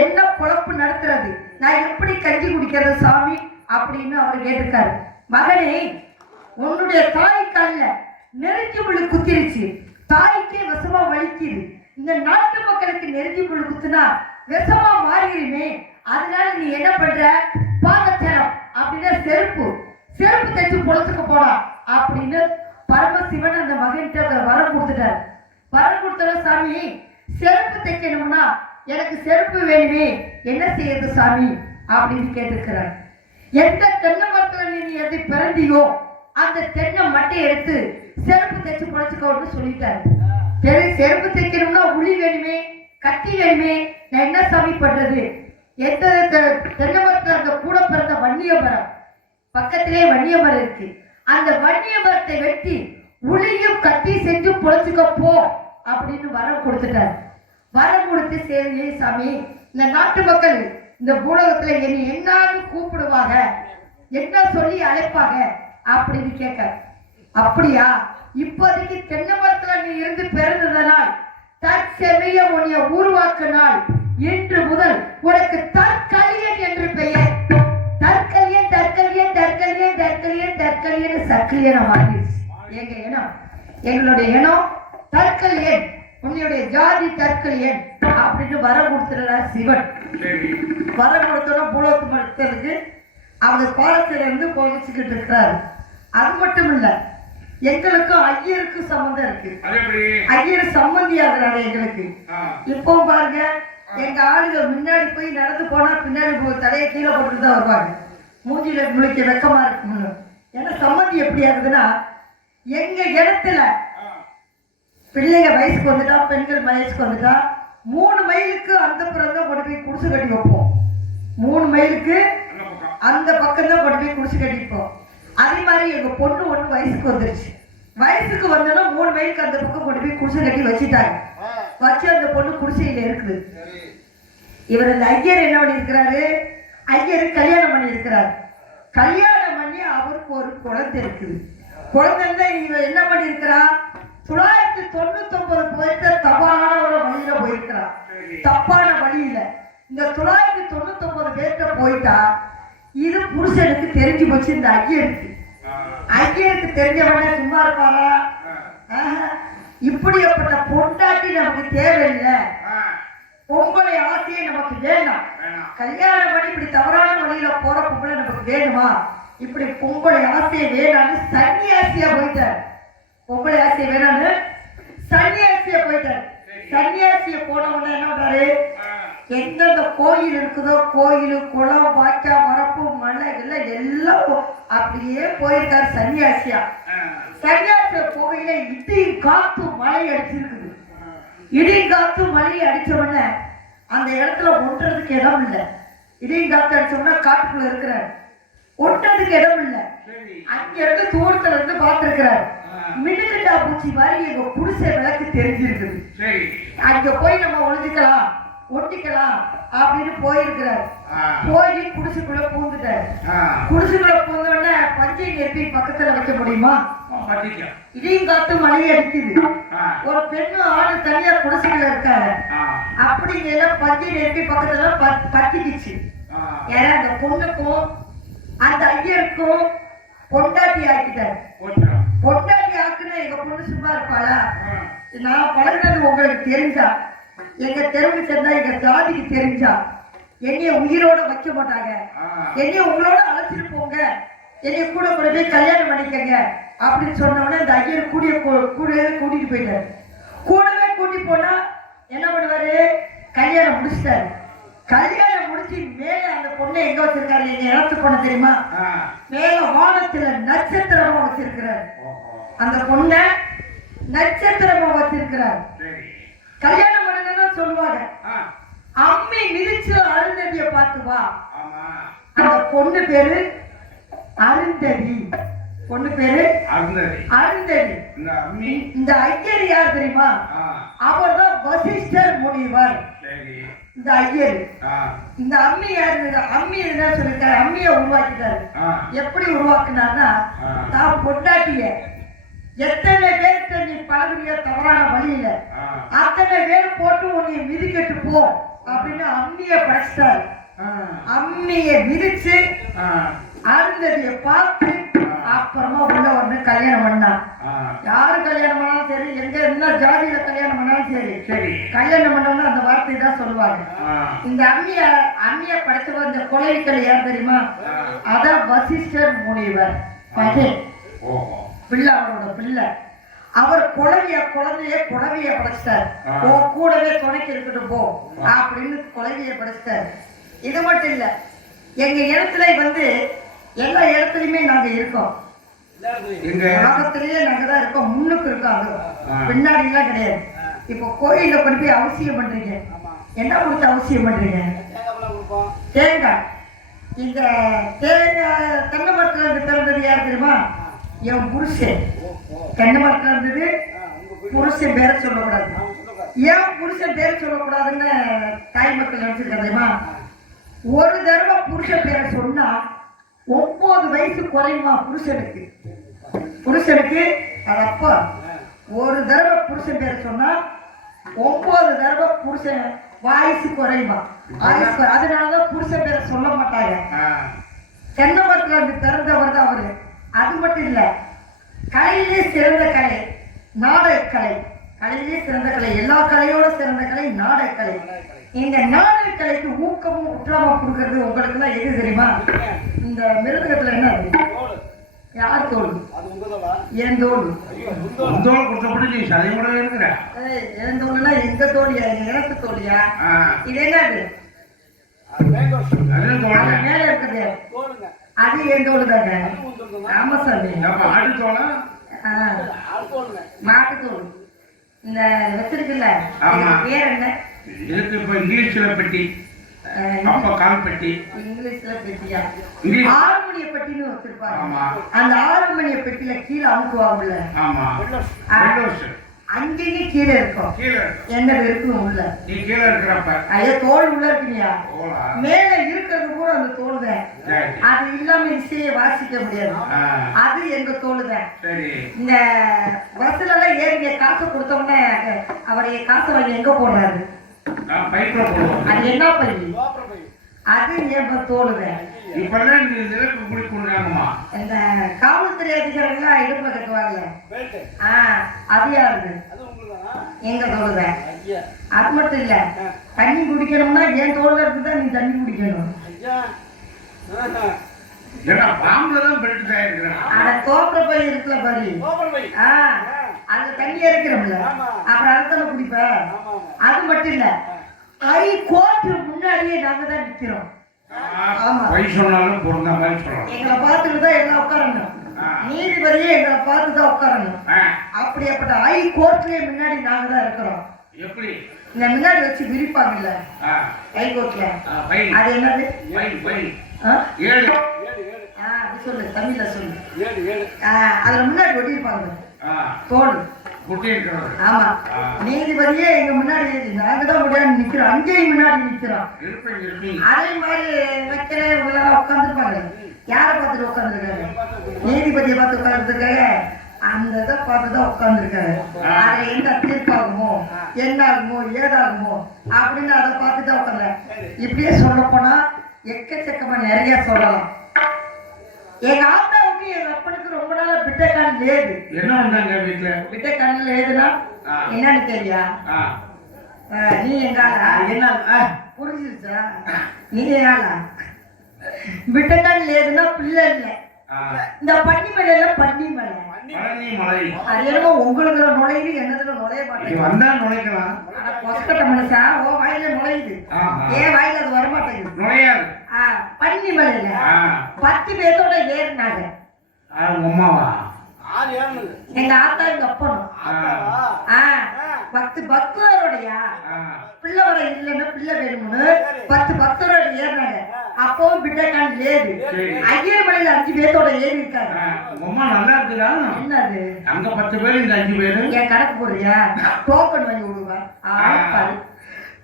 என்ன பொழப்பு நடத்துறது, நான் எப்படி கஞ்சி குடிக்கிறது சாமி அப்படின்னு அவர் கேட்டிருக்காரு. மகனே, உன்னுடைய தாய் காலில் நெருஞ்சி முள்ளு குத்திருச்சு, தாய்க்கே விஷமா வலிக்குது. இந்த நாட்டு மக்களுக்கு நெருஞ்சி முள்ளு குத்துனா விஷமா மாறிடுமே, அதனால நீ என்ன பண்ற, பாதச்சரம் அப்படின்னா செருப்பு தைச்சு பொழைச்சுக்க போடா அப்படின்னு பரமசிவன் அந்த மகன்கிட்ட வரம் கொடுத்துட்டாரு. வரம் கொடுத்தாரு, சாமி செருப்பு தைக்கணும்னா எனக்கு செருப்பு வேணுமே, என்ன செய்யறது சாமி அப்படின்னு கேட்டுக்கிறார். எந்த தென்னை மரத்துல நீ எதை பிறந்தியோ அந்த தென்னை மட்டை எடுத்து செருப்பு தைச்சு பொழைச்சுக்கோன்னு சொல்லிட்டாரு. சரி, செருப்பு தைக்கணும்னா உளி வேணுமே, கத்தி வேணுமே, நான் என்ன சாமி பண்றது? எந்த தென்னை மரத்துல அந்த கூட பிறந்த வன்னிய மரம் பக்கத்திலே வன்னிய மரம் இருக்கு, அந்த வன்னிய மரத்தை வெட்டி உளியும் கத்தி செஞ்சு பொழைச்சுக்க போ அப்படின்னு வரம் கொடுத்துட்டாரு. வரம் கொடுத்து, சரி சாமி, இந்த நாட்டு மக்கள் இந்த பூலகத்துல என்னை என்னன்னு கூப்பிடுவாங்க, என்ன சொல்லி அழைப்பாங்க அப்படின்னு கேட்க, அப்படியா, இப்போதைக்கு தென்னை மரத்துல நீ இருந்து பிறந்ததனால் தற்செமைய உன்னை உருவாக்கினால் இன்று முதல் உனக்கு தற்கலியன் என்று பெயர். தற்கலியன் தற்கலியன் தற்கலியன் தற்கலியன் தற்கலியன் சற்கலியன மாறிடுச்சு. எங்க இனம், எங்களுடைய இனம் தற்கலியன், உன்னுடைய ஜாதி தற்கலியன் அப்படின்னு வரம் கொடுத்துறார் சிவன். வரம் கொடுத்தோன்னா பூலோத்து மரத்துக்கு அவங்க பாலத்தில இருந்து போகிச்சுக்கிட்டு இருக்கிறாரு. அது மட்டும் இல்ல, எங்களுக்கும் ஐயருக்கு சம்பந்தம் இருக்கு. ஐயர் சம்பந்தி ஆகிறாரு எங்களுக்கு. இப்போ பாருங்க, எங்க ஆளுங்க முன்னாடி போய் நடந்து போனா பின்னாடி தலையை கீழே போட்டுட்டு தான் வருவாங்க, மூஞ்சில முழிக்க வெக்கமா இருக்கும்னு. ஏன்னா சம்பந்தி எப்படி ஆகுதுன்னா, எங்க இடத்துல பிள்ளைங்க வயசுக்கு வந்துட்டா, பெண்கள் வயசுக்கு வந்துட்டா 3 மைலுக்கு அந்த புறம் தான் கொண்டு போய் குடிசை கட்டி வைப்போம். 3 மைலுக்கு அந்த பக்கம் தான் கொண்டு போய் குடிசை கட்டிப்போம். அதே மாதிரி எங்க பொண்ணு ஒண்ணு வயசுக்கு வந்துருச்சு. வயசுக்கு வந்தோன்னா 3 மைலுக்கு அந்த பக்கம் கொண்டு போய் குடிசை கட்டி வச்சுட்டாங்க. வச்சு அந்த பொண்ணு குடிசையில இருக்குது. இவர் இந்த ஐயர் என்ன பண்ணி இருக்கிறாரு, ஐயர் கல்யாணம் பண்ணி இருக்கிறாரு. கல்யாணம் பண்ணி அவருக்கு ஒரு குழந்தை இருக்குது. குழந்தை இவர் என்ன பண்ணி இருக்கிறா, 999 போயிட்டு தப்பான ஒரு வழியில போயிருக்கிறார். தப்பான வழியில இந்த 999 பேர்கிட்ட போயிட்டா இது புருஷனுக்கு தெரிஞ்சு போச்சு. இந்த ஐயருக்கு தெரிஞ்சவனே சும்மா இருப்பாரா? இப்படிப்பட்ட பொண்டாட்டி நமக்கு தேவையில்லை, பொம்பளை ஆசையே நமக்கு வேண்டாம். கல்யாணம் பண்ணி இப்படி தவறான வழியில போற பொம்பளை நமக்கு வேணுமா? இப்படி பொம்பளை ஆசையை வேணான்னு சன்னியாசியா போயிட்டார். பொம்பளை ஆசையை வேணான்னு சன்னியாசியா போயிட்டார். சன்னியாசிய போனவன என்ன பண்றாரு, எந்தெந்த கோயில் இருக்குதோ கோயில், குளம், வாய்க்கா, வரப்பு, மலை எல்லாம் அப்படியே போயிருக்காரு சன்னியாசியா. சன்னியாசிய போகையில இடி காத்து மழை அடிச்சிருக்குது. இடி காத்து மழை அடிச்சவன அந்த இடத்துல ஒட்டுறதுக்கு இடம் இல்லை. இடி காத்து அடிச்சவன காட்டுக்குள்ள இருக்கிறார், ஒட்டுறதுக்கு இடம் இல்லை. அங்க இருந்து தூரத்துல இருந்து பார்த்திருக்கிறார். மினுக்கட்டா பூச்சி மாதிரி எங்க குடிசை விளக்கு தெரிஞ்சிருக்குது. அங்க போய் நம்ம ஒழிஞ்சுக்கலாம், ஒட்டிக்கலாம் அப்படின்னு போயிருக்கிறார். போய் குடிசுக்குள்ள பூந்துட்டாரு. குடிசுக்குள்ள பூந்தோடனே பஞ்சை நெருப்பி பக்கத்துல வைக்க முடியுமா? இதையும் காத்து மழை அடிக்குது. ஒரு பெண்ணு ஆணு தனியா குடிசுக்குள்ள இருக்காரு. அப்படிங்கிற பஞ்சை நெருப்பி பக்கத்துல பத்திக்கிச்சு. ஏன்னா அந்த பொண்ணுக்கும் அந்த ஐயருக்கும் பொண்டாட்டி ஆக்கிட்டாரு. பொண்டாட்டி ஆக்குன்னா எங்க பொண்ணு சும்மா இருப்பாளா? நான் பழகினது உங்களுக்கு தெரிஞ்சா, எங்க தெருவுக்கு சேர்ந்தா, எங்க ஜாதிக்கு தெரிஞ்சா என்னைய உயிரோட வைக்க மாட்டாங்க. என்னைய உங்களோட அழைச்சிட்டு போங்க, என்னைய கூட கூட போய் கல்யாணம் பண்ணிக்கங்க அப்படின்னு சொன்னோடனே இந்த ஐயர் கூடவே கூட்டிட்டு போயிட்டாரு. கூடவே கூட்டி போனா என்ன பண்ணுவாரு, கல்யாணம் முடிச்சிட்டாரு. கல்யாணம் முடிச்சு மேல அந்த பொண்ணை எங்க வச்சிருக்காரு, எங்க இடத்து பொண்ணு தெரியுமா? மேல வானத்துல நட்சத்திரமா வச்சிருக்கிறாரு. அந்த பொண்ணை நட்சத்திரமா வச்சிருக்கிறார். கல்யாணம் பண்ணணும்னு சொல்லுவாங்க, அம்மி மிதிச்சு அருந்ததிய பார்த்து வா. அந்த பொண்ணு பேரு அருந்ததி. பொண்ணு பேரு அருந்ததி. இந்த ஐயர் யார் தெரியுமா? அவர் தான் வசிஷ்டர் முனிவர். இந்த ஐயர். இந்த அம்மி யாரு? அம்மி என்ன சொல்லிருக்காரு, அம்மியை உருவாக்கிட்டாரு. எப்படி உருவாக்குனார்னா, தான் பொண்டாட்டிய எத்தனை பேருக்கு நீ பழகுறிய தவறான வழியில அத்தனை பேர் போட்டு உன்னை மிதிக்கட்டு போ அப்படின்னு அம்மிய படைச்சிட்டாரு. அம்மிய விரிச்சு அருந்ததிய பார்த்து அப்புறமா உள்ள வந்து கல்யாணம் பண்ணா. யாரு கல்யாணம் பண்ணாலும் சரி, எங்க என்ன ஜாதியில கல்யாணம் பண்ணாலும் சரி, கல்யாணம் பண்ணோம்னா அந்த வார்த்தை தான் சொல்லுவாங்க. இந்த அம்மிய படைச்சவர் இந்த கொலைகள் யார் தெரியுமா? அதான் வசிஷ்டர் முனிவர் பகை பிள்ளை, அவரோட பிள்ளை. அவர் குழந்தைய படைச்சிட்டார். கூடவே துணைக்கு இருக்கட்டும் போ அப்படின்னு குழந்தைய படைச்சிட்டார். இது மட்டும் இல்ல, எங்க இடத்துல வந்து எல்லா இடத்துலயுமே நாங்க இருக்கோம். உலகத்திலேயே நாங்க தான் இருக்கோம். முன்னுக்கு இருக்கோம், அது பின்னாடி எல்லாம் கிடையாது. இப்போ கோயில கொண்டு போய் அவசியம் பண்றீங்க, என்ன கொடுத்து அவசியம் பண்றீங்க? தேங்காய். இந்த தேங்காய் தென்னை மரத்துல இருந்து பிறந்தது யார் தெரியுமா? என் புருஷன். தென்னை மரத்துல இருந்தது. புருஷன் பேரை சொல்லக்கூடாது. ஏன் புருஷன் பேரை சொல்லக்கூடாதுன்னு தாய் மக்கள் நினைச்சிருக்க தெரியுமா? ஒரு தடவை புருஷன் பேரை சொன்னா 9 வயசு குறையுமா புருஷனுக்கு. அது அப்ப ஒரு தடவை புருஷன் பேரை சொன்னா 9 தடவை புருஷன் வயசு குறையுமா. அதனாலதான் புருஷன் பேரை சொல்ல மாட்டாங்க. தென்னை மரத்துல இருந்து பிறந்தவர் தான் அவரு. அது மட்டும் இல்ல, கலையிலே சிறந்த கலை நாடக கலை. கலையிலே சிறந்த கலை, எல்லா கலையோட சிறந்த கலை நாடக கலை. இந்த நாடக கலைக்கு ஊக்கமும் உற்சாகமும் கொடுக்கறது உங்களுக்கு எல்லாம் எது தெரியுமா? இந்த மிருதகத்துல என்ன யார் தோல்? என் தோல். என் தோல்னா எங்க தோழியா? எங்க இனத்து தோழியா? இது என்னது? மேல இருக்குது அது என் தோல் தாங்க. ஆமா சாமி, மாட்டு தோல். இந்த வச்சிருக்குல்ல, பேர் என்ன? இங்கிலீஷ்ல பெட்டி, இங்கிலீஷ்ல பெட்டியா? ஆறுமணிய பெட்டின்னு வச்சிருப்பாங்க. அந்த ஆறுமணிய பெட்டியில கீழே அமுக்குவாங்கல்ல, அங்கேயும் கீழே இருக்கும். என்னது இருக்கும் உள்ள? ஐயா தோல் உள்ள இருக்குங்கயா. மேல இருக்கிறது கூட அந்த தோல் தான். அது இல்லாம இசையை வாசிக்க முடியாது. அது எங்க தோல் தான். இந்த பஸ்ல எல்லாம் ஏறிங்க காசு கொடுத்தோம்னா அவரைய காசை வாங்கி எங்க போடுறாரு? அது என்ன பள்ளி? அது எங்க தோல் தான். இந்த காவல்துறை அதிகாரிகள் இடுப்புல கட்டுவாங்க, அது யாரு? எங்க தோல்தான். அது மட்டும் இல்ல, தண்ணி குடிக்கணும்னா என் தோல்ல இருக்குதான் நீ தண்ணி குடிக்கணும். தோற்ற பை இருக்குல்ல பாரு, அந்த தண்ணி இறக்கிறோம்ல, அப்புறம் அதுதானே குடிப்ப. அது மட்டும் இல்ல, ஐ கோர்ட்டு முன்னாடியே நாங்க தான் நிக்கிறோம். எங்களை பார்த்துட்டுதான் எல்லாம் உட்காரணும். நீதிபதியே எங்களை பார்த்துதான் உட்காரணும். அப்படியாப்பட்ட ஹை கோர்ட்லயே முன்னாடி நாங்க தான் இருக்கிறோம். இந்த முன்னாடி வச்சு விரிப்பாங்கல்ல ஹை கோர்ட்ல, அது என்னது? சொல்லு, தமிழ்ல சொல்லு. அதுல முன்னாடி ஒட்டிருப்பாங்க தோல். ஆமா, நீதிபதியே எங்க முன்னாடி நாங்கதான் முன்னாடி நிக்கிறோம். அங்கேயும் முன்னாடி நிக்கிறோம். அதே மாதிரி வைக்கிற உட்காந்துருப்பாங்க. யார பார்த்துட்டு உட்காந்துருக்காரு? நீதிபதியை பார்த்து உட்காந்துருக்காங்க. அந்த இதை பார்த்துதான் உட்காந்துருக்காரு. அதுல என்ன தீர்ப்பாகுமோ, என்ன ஆகுமோ, ஏதாகுமோ அப்படின்னு அதை பார்த்துதான் உட்காந்து. இப்படியே சொல்ல போனா எக்கச்சக்கமா நிறைய சொல்லலாம். எங்க ஆத்தாவுக்கு எங்க அப்பனுக்கு ரொம்ப நாளா பிட்டைக்கான் லேது. என்ன பண்ணாங்க வீட்டுல? பிட்டைக்கான் லேதுன்னா என்னன்னு தெரியா? நீ எங்காலா? என்ன புரிஞ்சிருச்சா? நீ ஏலா? பிட்டைக்கான் லேதுன்னா பிள்ளை இல்ல. இந்த பன்னிமலையில பன்னிமலை, அது என்னமோ உங்களுக்கு நுழையுது, என்னதுல நுழைய மாட்டேங்குது. கொசக்கட்ட மனுஷா ஓ வாயில நுழையுது, ஏன் வாயில அது வரமாட்டேங்குது. பன்னிமலையில 10 பேர்த்தோட ஏறினாங்க. எங்க ஆத்தா எங்க அப்பனும் 10 பக்தரோடையா பிள்ளை வர இல்லைன்னா பிள்ளை வேணும்னு 10 பக்தரோட ஏறினாங்க. அப்பவும் பிட்டைக்கான் லேது. ஐயர் மலையில 5 பேர்த்தோட ஏறி இருக்காங்க. என்னது அங்க 10 பேர், இந்த 5 பேரு. என் கணக்கு போடுறியா? டோக்கன் வாங்கி விடுவேன்.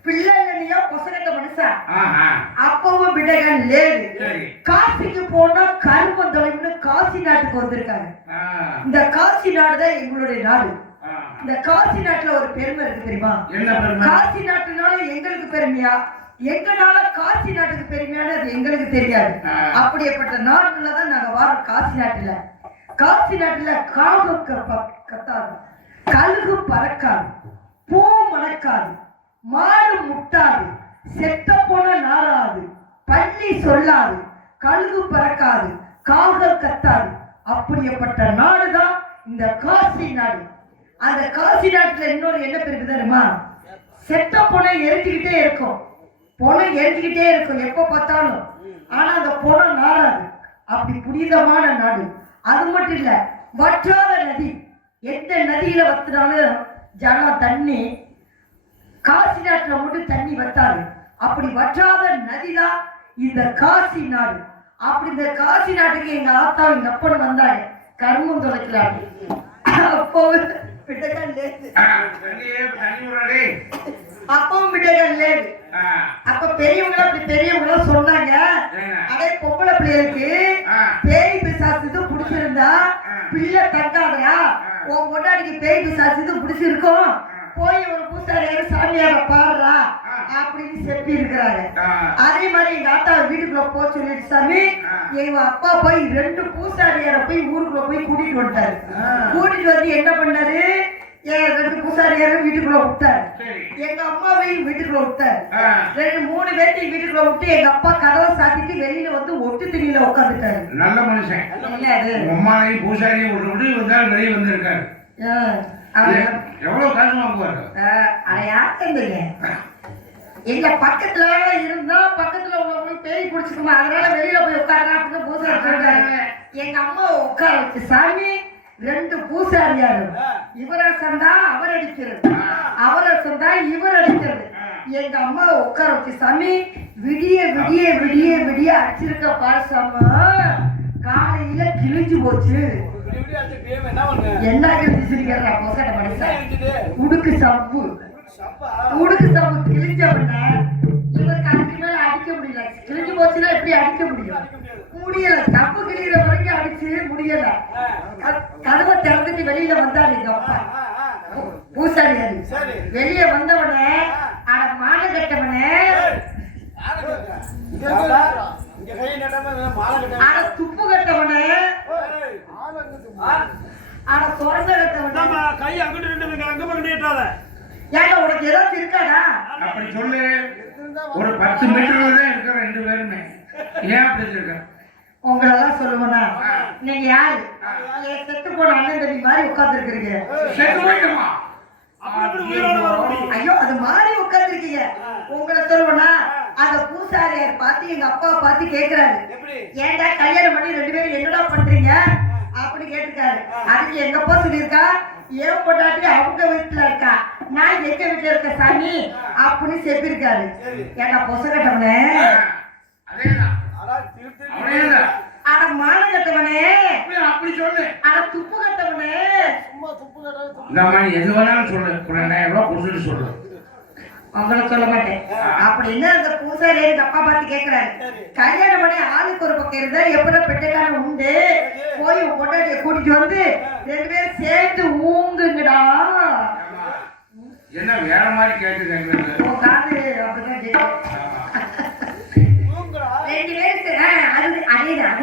பிள்ளை இல்லையா கொசகட்ட மனுஷா, அப்பவும் பிட்டைக்கான் லேது. காசிக்கு போனா கரும்பந்தொலைன்னு காசி நாட்டுக்கு வந்திருக்காங்க. இந்த காசி நாடுதான் எங்களுடைய நாடு. இந்த காசி நாட்டுல ஒரு பெருமை இருக்கு தெரியுமா? என்ன பெருமை? காசி நாட்டுனால எங்களுக்கு பெருமையா, எங்கனால காசி நாட்டுக்கு பெருமையான அது எங்களுக்கு தெரியாது. அப்படியேப்பட்ட நாட்டுலதான் நாங்க வாரோம். காசி நாட்டுல காகம் கத்தாது, கழுகு பறக்காது, பூ மணக்காது, மாடு முட்டாது, செத்த போன நாராது, பள்ளி சொல்லாது, கழுகு பறக்காது, காகம் கத்தாது. அப்படியேப்பட்ட நாடுதான் இந்த காசி நாடு. அந்த காசி நாட்டுல இன்னொரு என்ன பெருக்கு தெரியுமா? செத்த பொண்ணை எரிஞ்சுக்கிட்டே இருக்கும், பொணம் எரிஞ்சுக்கிட்டே இருக்கும் எப்ப பார்த்தாலும். ஆனா அந்த பொணம் நாராது. அப்படி புனிதமான நாடு. அது மட்டும் இல்ல, வற்றாத நதி. எந்த நதியில வத்தினாலும் ஜனம் தண்ணி, காசி நாட்டுல மட்டும் தண்ணி வத்தாது. அப்படி வற்றாத நதிதான் இந்த காசி நாடு. அப்படி இந்த காசி நாட்டுக்கு எங்க ஆத்தா எங்க அப்பன் வந்தாங்க கரும்பும் தொலைக்கலான்னு. அப்போ பிட்டைகள் லேது, அப்பவும் பிட்டைகள் லேது. அப்ப பெரியவங்களும் சொன்னாங்க, அதே பொம்பளை பிள்ளைகளுக்கு பேய் பிசாசு பிடிச்சிருந்தா பிள்ளை தங்காதா, உன் பொண்டாடிக்கு பேய் பிசாசு பிடிச்சிருக்கும், போய் ஒரு பூசாரியாரு சாமியார பாடுறா அப்படின்னு செப்பி இருக்கிறாங்க. அதே மாதிரி எங்க ஆத்தா வீட்டுக்குள்ள போக சொல்லிட்டு சாமி, எங்க அப்பா போய் 2 பூசாரியார போய் ஊருக்குள்ள போய் கூட்டிட்டு வந்துட்டாரு. கூட்டிட்டு வந்து என்ன பண்ணாரு, 2 பூசாரியாரும் வீட்டுக்குள்ள விட்டாரு, எங்க அம்மாவையும் வீட்டுக்குள்ள விட்டாரு. 2-3 பேர்த்தையும் வீட்டுக்குள்ள விட்டு எங்க அப்பா கதவை சாத்திட்டு வெளியில வந்து ஒட்டு திணியில உட்காந்துட்டாரு. நல்ல மனுஷன். அம்மாவையும் பூசாரியும் விட்டு வந்தாலும் வெளியே வந்திருக்காரு. எவ்வளவு காசு வாங்குவாரு? எங்க பக்கத்துல இருந்தா பக்கத்துல உள்ளவங்களுக்கு பேய் பிடிச்சிக்குமா, அதனால வெளியில போய் உட்காரா அப்படின்னு பூசாரி சொல்றாரு. எங்க அம்மா உட்கார வச்சு, சாமி 2 பூசாரியாரு, இவரை சந்தா அவர் அடிக்கிறது, அவரை சந்தா இவர் அடிக்கிறது. எங்க அம்மா உட்கார வச்சு, சாமி விடிய விடிய விடிய விடிய அடிச்சிருக்க பாரசாம, காலையில கிழிஞ்சு போச்சு. என்ன கிழிச்சிருக்கிறா பொசட்ட மனுஷன்? உடுக்கு சப்பு கிழிஞ்ச உடனே இவருக்கு அதுக்கு மேல அடிக்க முடியல. கிழிஞ்சு போச்சுன்னா எப்படி அடிக்க முடியும்? முடியல. சப்பு கிழிகிற வரைக்கும் அடிச்சு முடியல. கதவை திறந்துட்டு வெளியில வந்தாரு எங்க அப்பா பூசாரியாரு. வெளியே வந்தவனே, அட மான கட்டவனே, அட துப்பு கட்டவனே, அட சொரங்க கட்டவனே, ஏங்க உனக்கு ஏதாவது இருக்காடா? அப்படி சொல்லு. ஒரு 10 மீட்டர்ல தான் இருக்கிற 2 பேருமே. ஏன் அப்படி இருக்க? உங்களெல்லாம் சொல்லுவேனா? நீங்க யாரு? செத்து போன அண்ணன் தம்பி மாதிரி உட்கார்ந்து இருக்கிறீங்க. ஐயோ, அது மாதிரி உட்கார்ந்து இருக்கீங்க. உங்களை சொல்லுவேனா? அந்த பூசாரியார் பார்த்து எங்க அப்பா பார்த்து கேட்கிறாரு, ஏன்டா கல்யாணம் பண்ணி 2 பேரும் என்னடா பண்றீங்க அப்படி கேட்டுக்காரு. அதுக்கு எங்க அப்பா சொல்லியிருக்கா, ஏன் பொண்டாட்டி அவங்க வீட்டுல இருக்கா, நான் எங்க வீட்டுல இருக்க சாமி அப்படின்னு செப்பிருக்காரு. ஏன்னா பொச கட்டவனே, அட மான கட்டவனே, அப்படி சொல்லு. அட துப்பு கட்டவனே, இந்த மாதிரி எது வேணாலும் சொல்லு. 2000 ரூபாய் கொடுத்துட்டு சொல்லு. உங்களை சொல்ல மாட்டேன் அப்படின்னு அந்த பூசாரி எங்க அப்பா பார்த்து கேட்கிறாரு. கல்யாணம் பண்ணி ஆளுக்கு ஒரு பக்கம் இருந்தா எப்பதான் பெட்டைக்கான உண்டு, போய் பொண்டாட்டிய கூட்டிட்டு வந்து 2 பேரும் சேர்த்து ஊங்குங்கடா. என்ன வேற மாதிரி கேக்குது? காது அப்படிதான் கேட்கும். 2 பேரும் அதேதான்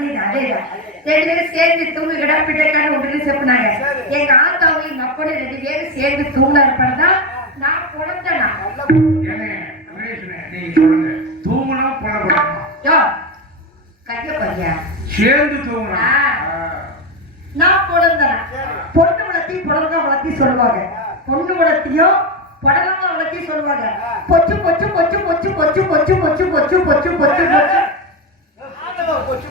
2 பேரும் சேர்ந்து தூங்குகடா பிட்டைக்கான உண்டு செப்புனாங்க. எங்க ஆத்தாவும் எங்க அப்பா 2 பேரும் சேர்ந்து தூங்க இருப்பதான் நான் குழந்தைனா. நீ சொல்லுங்க, தூங்குனா புலப்படமா? கைய பையா சேர்ந்து தூங்குனா நான் குழந்தைனா. பொண்ணு வளர்த்தி புடலங்கா வளர்த்தி சொல்லுவாங்க, பொண்ணு வளர்த்தியும் புடலங்கா வளர்த்தி சொல்லுவாங்க. பொச்சு பொச்சு பொச்சு பொச்சு பொச்சு பொச்சு பொச்சு பொச்சு பொச்சு பொச்சு பொச்சு பொச்சு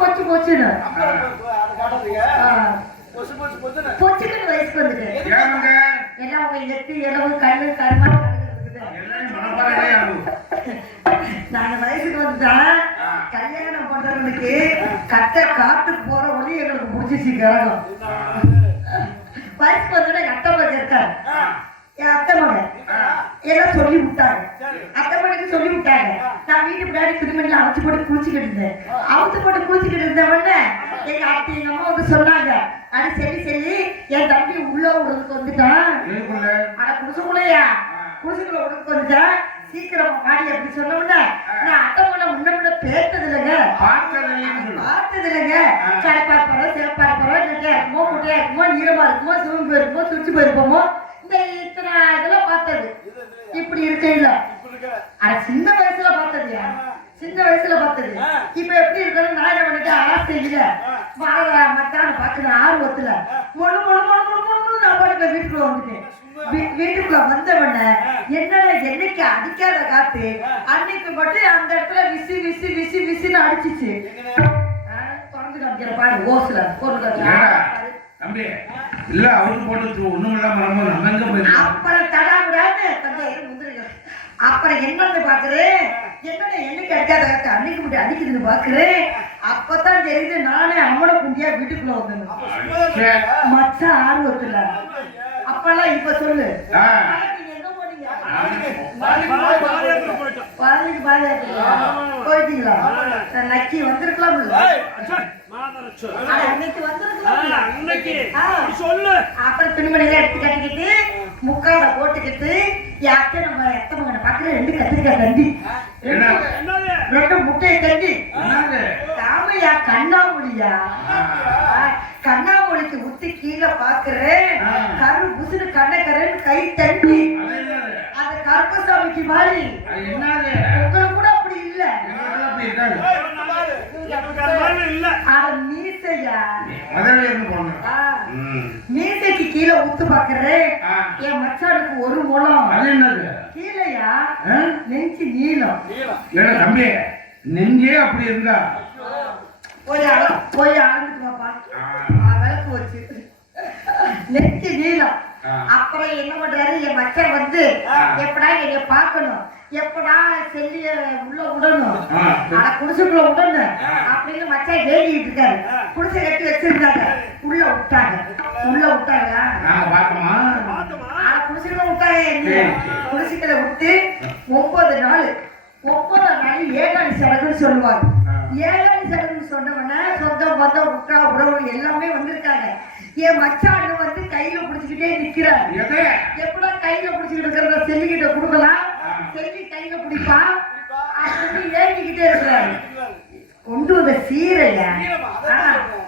பொச்சு பொச்சுன்னு பொச்சுக்குன்னு வயசுக்கு வந்துட்டு எல்லாம் உங்க நெத்தி எலவு கண்ணு கருமா நாங்க வயசுக்கு வந்துட்டோம். கல்யாணம் பண்றவனுக்கு கட்ட காட்டுக்கு போற வழி எங்களுக்கு முடிச்சிச்சு கிரகம். வயசுக்கு வந்தோட எங்க அத்தை மகன் இருக்காரு, என் அத்தை மகன் எல்லாம் சொல்லி விட்டாங்க. அத்தை மகனுக்கு சொல்லி விட்டாங்க. நான் வீட்டு பின்னாடி துணிமணில அவுத்து போட்டு குளிச்சுக்கிட்டு இருந்தேன். அவுத்து போட்டு குளிச்சுக்கிட்டு இருந்த உடனே எங்க அத்தை எங்க அம்மா வந்து சொன்னாங்க. அது சரி சரி என் தம்பி உள்ள விடுறதுக்கு வந்துட்டான். ஆனா குடிசுக்குள்ளையா குடிசுக்குள்ள விடுறதுக்கு வந்துட்டான். சீக்கிரம் பாடி அப்படி சொன்னோம்னா நான் அத்தை முன்ன முன்ன பேசுறது இல்லைங்க, பார்த்தது இல்லைங்க. கடைப்பாடுறோம் சிறப்பாடுறோம் இல்லையா இருக்குமோ குட்டையா இருக்குமோ நீளமா இருக்குமோ சிவன் போயிருக்குமோ சுற்றி போயிருப்போமோ இந்த இத்தனை இதெல்லாம் பார்த்தது. இப்படி இருக்க இல்ல ஆனா சின்ன வயசுல பார்த்ததுயா, சின்ன வயசுல பார்த்தது. இப்ப எப்படி இருக்கணும் நான் வந்துட்டு ஆசை இல்ல மச்சான பாக்குற ஆர்வத்துல மொழு மொழு மொழு மொழு மொழு நான் பாட்டுல வீட்டுக்குள்ள வந்துட்டேன். வீட்டுக்குள்ள வந்தவன என்னடா என்னைக்கு அடிக்காத காத்து அன்னைக்கு மட்டும் அந்த இடத்துல விசி விசி விசி விசின்னு அடிச்சிச்சு. திறந்து காமிக்கிற பாரு ஓசுல தம்பி இல்ல அவருக்கு போட்டு ஒண்ணும் இல்லாம அப்புறம் தடாவிடாது முந்திரிங்க. அப்புறம் என்னன்னு பாக்குறேன், என்னன்னு என்னைக்கு அடிக்காத காத்து அன்னைக்கு மட்டும் அடிக்குதுன்னு பாக்குறேன். அப்பதான் தெரியுது நானே அம்மனை குண்டியா வீட்டுக்குள்ள வந்தேன் மச்சா ஆர்வத்துல. அப்பெல்லாம் இப்ப சொல்லு போயிட்டீங்களா? நக்கி வந்திருக்கலாம் அப்புறம் துணிமணிலாம் எடுத்து கட்டிக்கிட்டு முக்காட போட்டுக்கிட்டு யார்கிட்ட நம்ம எத்த மகனை பாக்குற 2 கத்திரிக்காய் தண்டி 2 முட்டையை தண்டி தாமையா கண்ணாமொழியா கண்ணாமொழிக்கு ஊத்தி கீழே பாக்குறேன். கரு புசுடு கண்ணக்கரன் கை தண்டி அந்த கருப்பசாமிக்கு மாதிரி உங்களை கூட அப்படி இல்ல மீசைக்கு கீழே ஊத்து பாக்குறேன். என் மச்சானுக்கு 1 முழம் கீழையா நெஞ்சு நீளம். தம்பி நெஞ்சே அப்படி இருந்தா போய் ஆரம்பிச்சு பாப்பா விளக்கு வச்சு நெஞ்சு நீளம். அப்புறம் என்ன பண்றாரு என் மச்சான் வந்து எப்படா என்னைய பாக்கணும், எப்படா செல்லிய உள்ள விடணும், ஆனா குடிசுக்குள்ள விடணும் அப்படின்னு மச்சான் வேண்டிட்டு இருக்காரு. குடிசை கட்டி வச்சிருந்தாங்க, உள்ள விட்டாங்க. ஆனா குடிசுக்குள்ள விட்டாங்க. குடிசுக்குள்ள விட்டு 9 நாள் ஏகாணி சடங்குன்னு சொல்லுவாங்க. ஏகாணி சடங்குன்னு சொன்னவன சொந்தம் பந்தம் உற்றா உறவு எல்லாமே வந்திருக்காங்க. என் மச்சான் வந்து கையில பிடிச்சுக்கிட்டே நிக்கிறார். எப்படா கையில பிடிச்சுக்கிட்டு இருக்கிறத செல்லிக்கிட்ட கொடுக்கலாம், செல்லி கையில பிடிப்பா அப்படின்னு ஏங்கிக்கிட்டே இருக்கிறாரு. கொண்டு வந்த சீரையா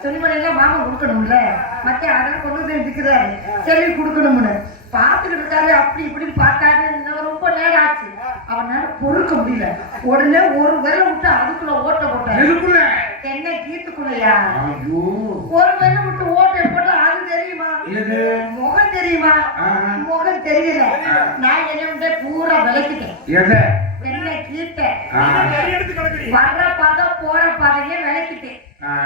துணிமணியெல்லாம் மாமா கொடுக்கணும்ல, மச்ச அதெல்லாம் கொண்டு வந்து நிற்கிறாரு செல்லி கொடுக்கணும்னு பார்த்துக்கிட்டு இருக்காரு. அப்படி இப்படின்னு பார்த்தாரு. ரொம்ப நேரம் ஆச்சு, அவனால பொறுக்க முடியல. உடனே ஒரு விரல விட்டு அதுக்குள்ள ஓட்ட போட்டாரு. என்ன கீத்துக்குள்ளையா ஒரு விரல விட்டு ஓட்ட போட்டா அது தெரியுமா? முகம் தெரியுமா? முகம் தெரியல. நான் என்ன விட்ட பூரா விளக்கிட்டேன். என்ன கீத்த வர்ற பாதம் போற பாதையே விளக்கிட்டேன்.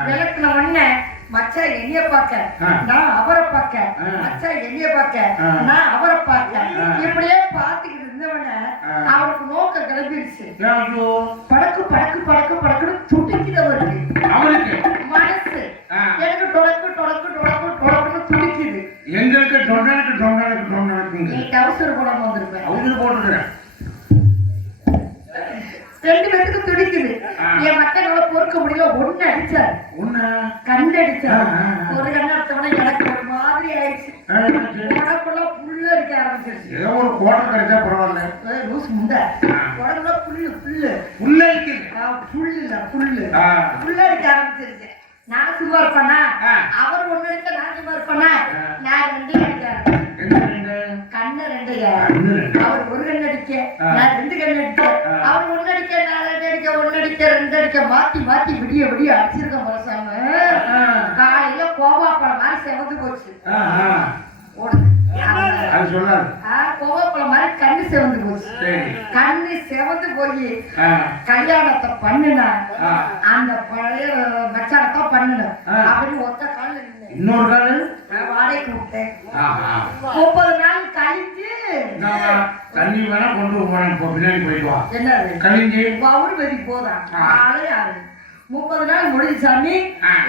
விளக்குன உடனே மச்சா என்னைய பார்க்க, நான் அவரை பார்க்க, மச்சா என்னைய பார்க்க, நான் அவரை பார்க்க, இப்படியே பார்த்துக்கிட்டு இருந்தவன அவருக்கு நோக்கம் கிளம்பிடுச்சு. படக்கு படக்கு படக்கு படக்குன்னு துடிக்குது அவருக்கு மனசு. எனக்கு டொடக்கு டொடக்கு டொடக்கு டொடக்குன்னு துடிக்குது. எங்களுக்கு டொடக்கு டொடக்கு டொடக்கு நீ டவுசர் போடாம வந்திருப்பேன். அவங்களுக்கு போட்டுக்கிறேன். 2 பேருக்கு துடிக்குது. என் மத்தவங்கள பொறுக்க முடியல. ஒண்ணு அடிச்சாரு, கண்ணு அடிச்சாரு. ஒரு கண்ணு அடிச்சவன எனக்கு ஒரு மாதிரி ஆயிடுச்சு. உடம்புல புல்லு அடிக்க ஆரம்பிச்சிருச்சு. ஏதோ ஒரு கோட்டை கிடைச்சா பரவாயில்ல. லூஸ் முண்ட உடம்புல புல்லு புல்லு புல்லு அடிக்குது. புல்லு இல்ல புல்லு புல்லு அடிக்க ஆரம்பிச்சிருச்சு. நான் சும்மா இருப்பேனா? அவர் ஒண்ணு அடிச்சா நான் சும்மா இருப்பேனா? நான் 2 அடிக்கிறேன். கண்ணு 2. அவர் 1 கண்ணு அடிக்க, நான் 2 கண்ணு அடிக்க. அவர் 1 அடிக்க, நான் 2 அடிக்க, 1 அடிக்க 2 அடிக்க மாத்தி மாத்தி விடிய விடிய அடிச்சிருக்கேன். மனசாம காலையில கோவாப்பழம் மாதிரி செவந்து போச்சு. கோவாப்பழம் மாதிரி கண்ணு செவந்து போச்சு. கண்ணு செவந்து போய் கல்யாணத்தை பண்ணுனா அந்த பழைய மச்சானத்தான் பண்ணணும் அப்படின்னு ஒத்த கால இன்னொரு கால வாடகைக்கு விட்டேன். 30 நாள் கழிச்சு தண்ணி வேணா கொண்டு பின்னாடி போயிட்டு வா. என்னது கழிஞ்சு அவரு வெறி போதான் 30 நாள் முடிஞ்சு சாமி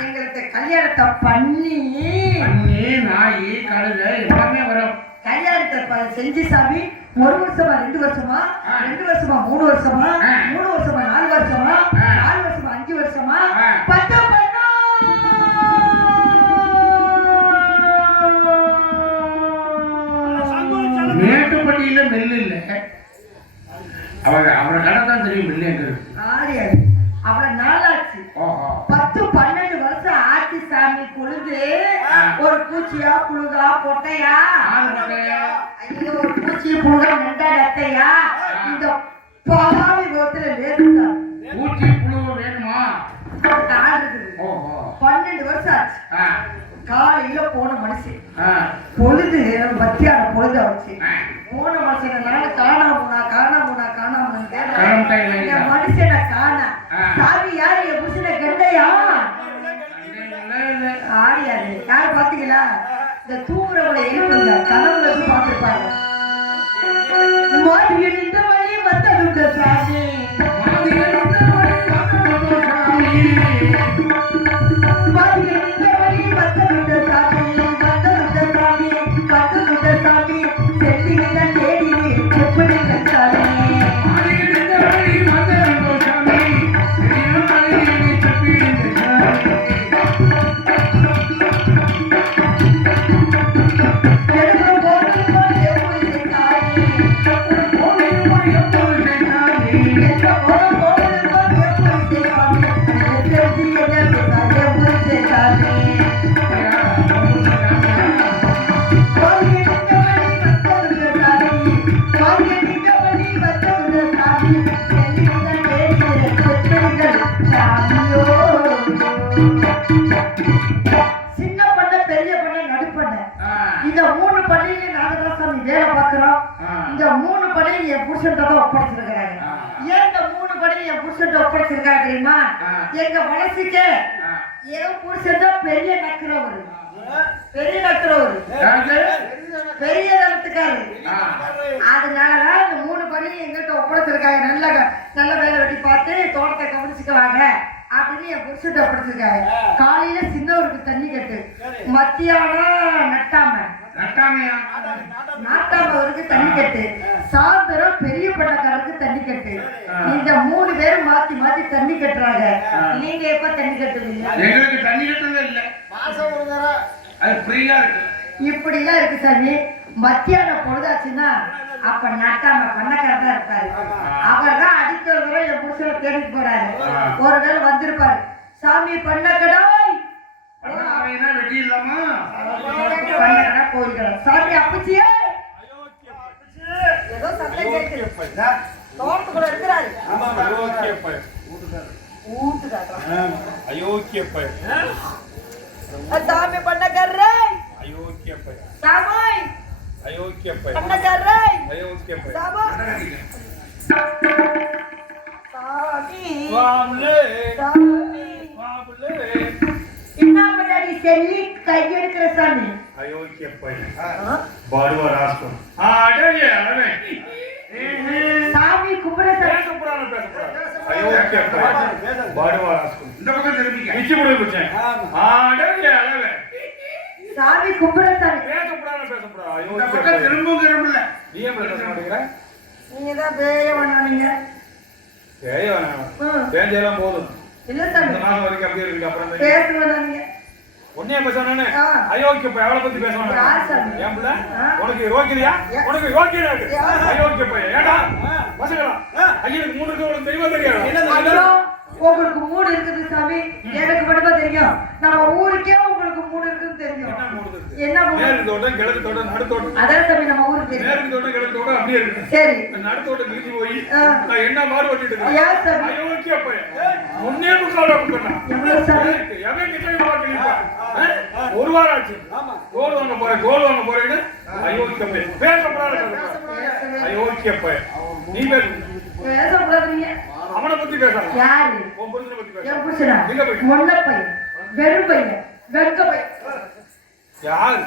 எங்களுக்கு கல்யாணத்தை பண்ணி நாய் கழுத எல்லாமே வரும். கல்யாணத்தை செஞ்சு சாமி 1 வருஷமா 2 வருஷமா 2 வருஷமா 3 வருஷமா 3 வருஷமா 4 வருஷமா 4 வருஷமா 5 வருஷமா 10 வருஷம் நெல் இல்லை. அவரை கடை தான் தெரியும் நெல் எங்க இருக்கு. ஆரியாது அவரை நாளாச்சு. 10-12 வருஷம் ஆட்சி சாமி பொழுது ஒரு பூச்சியா புழுகா பொட்டையா ஐயோ ஒரு பூச்சி புழுகா நெண்டா நத்தையா இந்த பாவி விதத்துல லேசா பூச்சி புழு வேணுமா? 12 வருஷம் ஆச்சு. காலையில போன மனுஷன் பொழுது மத்தியான பொழுத வச்சு போன மனுஷன் நானும் காணாம மனுஷனை காணா சாமி யாரு என் புருஷனை கண்டையா ஆடியாது யாரு பாத்தீங்களா? இந்த தூங்குறவங்கள எழுப்புங்க கனவுல இருந்து பார்த்திருப்பாங்க. இந்த வழி வந்ததுங்க சாமி தெரியுமா? எங்க வளர்ச்சிக்கு என் புருஷன் தான் பெரிய நக்கிறவர், பெரிய தரத்துக்காரு. அதனாலதான் இந்த 3 பணியும் எங்கிட்ட ஒப்படைச்சிருக்காங்க. நல்ல வேலை வெட்டி பார்த்து தோட்டத்தை கவனிச்சுக்குவாங்க அப்படின்னு என் புருஷன் ஒப்படைச்சிருக்காங்க. காலையில சின்னவருக்கு தண்ணி கட்டு, மத்தியானம் நாட்டாமவருக்கு தண்ணி கட்டு, சாயந்தரம் பெரிய பட்டக்காரருக்கு தண்ணி கட்டு. இந்த 3 பேரும் மாத்தி மாத்தி தண்ணி கட்டுறாங்க. நீங்க எப்ப தண்ணி கட்டுவீங்க? எங்களுக்கு தண்ணி கட்டுறதே இல்ல, மாசம் ஒரு தடவை. அது ஃப்ரீயா இருக்கு. இப்படிலாம் இருக்கு சாமி. மத்தியானம் பொழுதாச்சுன்னா அப்ப நாட்டாம பண்ணக்காரர் தான் இருப்பாரு. அவர் தான் அடிக்க ஒரு தடவை என் புருஷனை தேடிட்டு போறாரு. ஒருவேளை வந்திருப்பாரு, சாமி பண்ணக்கடாய் வெட்டி இல்லாமா பண்ணக்கடா கோயில்களா சாமி அப்பச்சியே ஏதோ சத்தம் கேட்குது. தோட்டத்துக்குள்ள இருக்கிறாரு. சாமி பண்ணக்காரரே, சாமி பண்ணக்காரரே, என்ன பண்ணாடி செல்லி கையெடுக்கிற சாமி சாமி கும்பிட சாமி கும்பிட நீங்க தான் பேய வேணாமீங்க. பேஞ்செல்லாம் போதும். இல்ல சாமி மாசம் வரைக்கும் அப்படியே இருக்கு. அப்புறம் பேச வேணாமீங்க. ஒன்னே பேசணும்னு அயோக்கிய பைய அவளை பத்தி பேசணும். ஏன் பிள்ளை உனக்கு யோக்கியலையா? உனக்கு யோக்கியனா இருக்கு அயோக்கிய பைய. ஏடா பசங்களா ஐயனுக்கு 3 இருக்கு, உனக்கு தெரியுமா தெரியாது? உங்களுக்கு 3 இருக்குது சாமி, எனக்கு மட்டும் தெரியும். நம்ம ஊருக்கே உங்களுக்கு 3 இருக்குன்னு தெரியும். என்ன மேற்கு தோட்டம், கிழக்கு தோட்டம், நடு தோட்டம். அதான் சாமி நம்ம ஊருக்கு தெரியும். மேற்கு தோட்டம், கிழக்கு தோட்டம் அப்படியே இருக்கு. சரி, நடு தோட்டம் கிழிஞ்சு போய் நான் என்ன மாறு வட்டிட்டு இருக்கேன். யார் சாமி? அயோக்கிய பைய. முன்னே முக்கால கொடுத்தா எவ்வளவு சாமி? எவன் கிட்ட கிழிப்பா? ஒரு வாரம் ஆச்சு. கோல் வாங்க போறேன்னு அயோக்கிய பைய. பேசப்படாத அயோக்கிய பைய. நீ பேசக்கூடாதுங்க. அவனை பத்தி பேச யாரு? உன் புருஷனை பத்தி பேச. என் புருஷனா? மொன்ன பையன், வெறும் பையன், வெறுக்க பையன். யாரு?